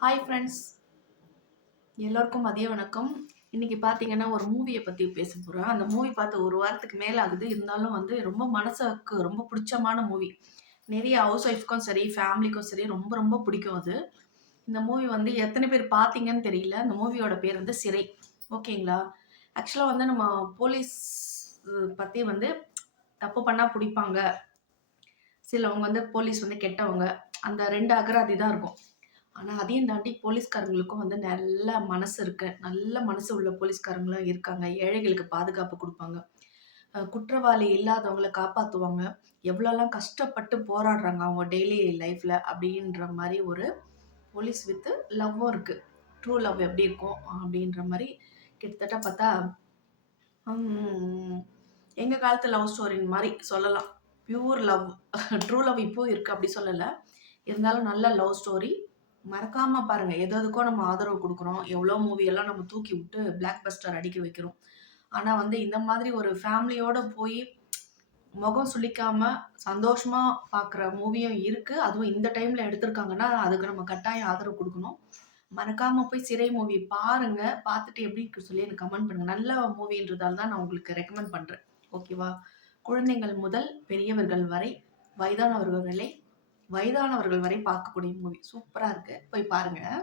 Hi friends எல்லோருக்கும் மதிய வணக்கம். இன்னைக்கு பார்த்தீங்கன்னா ஒரு மூவியை பற்றி பேச போகிறேன் அந்த மூவி பார்த்து ஒரு வாரத்துக்கு மேலே ஆகுது இருந்தாலும் வந்து ரொம்ப மனசுக்கு ரொம்ப பிடிச்சமான மூவி நிறைய ஹவுஸ் ஒய்ஃப்க்கும் சரி ஃபேமிலிக்கும் சரி ரொம்ப ரொம்ப பிடிக்கும் அது. இந்த மூவி வந்து எத்தனை பேர் பார்த்தீங்கன்னு தெரியல. அந்த மூவியோட பேர் வந்து சிறை. ஓகேங்களா? ஆக்சுவலாக வந்து நம்ம போலீஸ் பற்றி வந்து தப்பு பண்ணால் பிடிப்பாங்க. சிலவங்க வந்து போலீஸ் வந்து கெட்டவங்க. அந்த ரெண்டு அகராதி தான் இருக்கும். ஆனால் அதையும் தாண்டி போலீஸ்காரங்களுக்கும் வந்து நல்ல மனசு இருக்கு. நல்ல மனசு உள்ள போலீஸ்காரங்களும் இருக்காங்க. ஏழைகளுக்கு பாதுகாப்பு கொடுப்பாங்க. குற்றவாளி இல்லாதவங்களை காப்பாற்றுவாங்க எவ்வளோலாம் கஷ்டப்பட்டு போராடுறாங்க அவங்க டெய்லி லைஃப்பில் அப்படின்ற மாதிரி ஒரு போலீஸ் வித்து லவ்வும் இருக்குது ட்ரூ லவ் எப்படி இருக்கும்? அப்படின்ற மாதிரி கிட்டத்தட்ட பார்த்தா எங்கள் காலத்து லவ் ஸ்டோரின் மாதிரி சொல்லலாம். பியூர் லவ் ட்ரூ லவ் இப்போ இருக்குது அப்படி சொல்லலை. இருந்தாலும் நல்ல லவ் ஸ்டோரி மறக்காம பாருங்க. எது எதுக்கோ நம்ம ஆதரவு கொடுக்குறோம். எவ்வளோ மூவி எல்லாம் நம்ம தூக்கி விட்டு பிளாக் பஸ்டர் அடிக்க வைக்கிறோம். ஆனா வந்து இந்த மாதிரி ஒரு ஃபேமிலியோட போய் முகம் சுளிக்காம சந்தோஷமா பார்க்குற மூவியும் இருக்கு. அதுவும் இந்த டைம்ல எடுத்திருக்காங்கன்னா அதுக்கு நம்ம கட்டாயம் ஆதரவு கொடுக்கணும். மறக்காம போய் சிறை மூவி பாருங்க. பார்த்துட்டு எப்படி இருக்கு சொல்லி எனக்கு கமெண்ட் பண்ணுங்க. நல்ல மூவின்றதால தான் நான் உங்களுக்கு ரெக்கமெண்ட் பண்றேன். ஓகேவா குழந்தைகள் முதல் பெரியவர்கள் வரை வயதானவர்கள் வரை வயதானவர்கள் வரை பார்க்கக்கூடிய மூவி சூப்பராக இருக்குது போய் பாருங்கள்